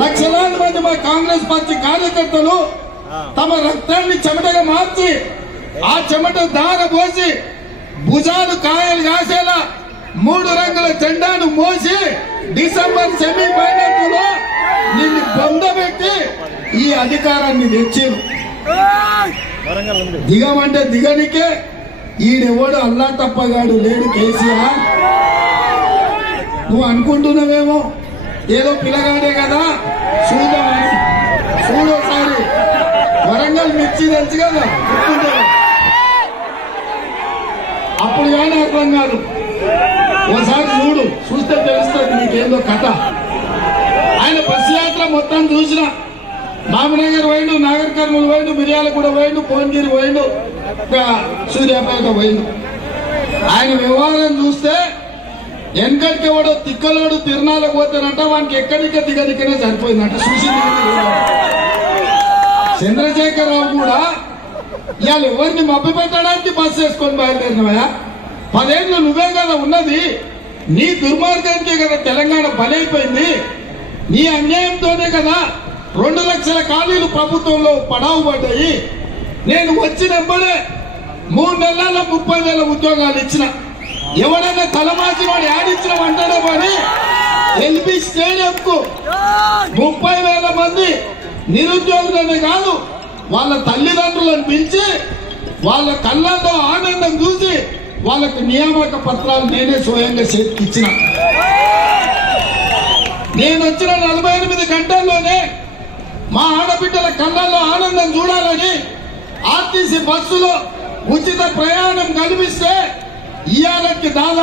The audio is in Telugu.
లక్షలాది మంది మా కాంగ్రెస్ పార్టీ కార్యకర్తలు తమ రక్తాన్ని చెమటగా మార్చి ఆ చెమట దార పోసి భుజాలు కాయలు కాసేలా 3 రంగుల జెండాను మోసి డిసెంబర్ సెమీఫైనల్ లో నిన్ను పొందబెట్టి ఈ అధికారాన్ని తెచ్చారు. దిగమంటే దిగనికే ఈడెవడు అల్లా తప్పగాడు లేడు కేసీఆర్. నువ్వు అనుకుంటున్నావేమో ఏదో పిల్లగాడే కదా చూద్దామని. చూడోసారి వరంగల్ మిర్చి తెలుసు కదా, అప్పుడు కానీ అర్థం కాదు. ఓసారి చూస్తే తెలుస్తుంది నీకేందో కథ. ఆయన బస్ యాత్ర మొత్తం చూసిన మామనగర్ పోయిండు, నాగర్ కర్నూలు పోయిండు, మిర్యాలగూడ పోయిండు, భువనగిరి పోయిండు, సూర్యాపేట పోయిండు. ఆయన వ్యవహారం చూస్తే వెనకటికి ఎవడో తిక్కలోడు తిరునాళ్ళకు పోతానంట, వానికి ఎక్కడికే దిగదిక్కనే సరిపోయిందంట. చూసి చంద్రశేఖరరావు కూడా ఇవాళ ఎవరిని మబ్బి పెట్టడానికి బస్సు వేసుకొని బయలుదేరినవయా? 10 ఏళ్ళు నువ్వే కదా ఉన్నది. నీ దుర్మార్గానికే కదా తెలంగాణ బలైపోయింది. నీ అన్యాయంతోనే కదా 2 లక్షల ఖాళీలు ప్రభుత్వంలో పడావు పడ్డాయి. నేను వచ్చినప్పుడే 3 నెలల 30,000 ఉద్యోగాలు ఇచ్చిన. ఎవడైనా తలమాసిన వాడు యాడిచ్చిన అంటాడో కానీ ఎల్బీ స్టేడియం కు 30,000 మంది నిరుద్యోగులనే కాదు వాళ్ళ తల్లిదండ్రులను పిలిచి వాళ్ళ కళ్ళల్లో ఆనందం చూసి వాళ్ళకి నియామక పత్రాలు నేనే స్వయంగా చేతికిచ్చిన. నేను వచ్చిన 48 గంటల్లోనే మా ఆడబిడ్డల కళ్ళల్లో ఆనందం చూడాలని ఆర్టీసీ బస్సులో ఉచిత ప్రయాణం కల్పిస్తే ఇవాళకి దాదాపు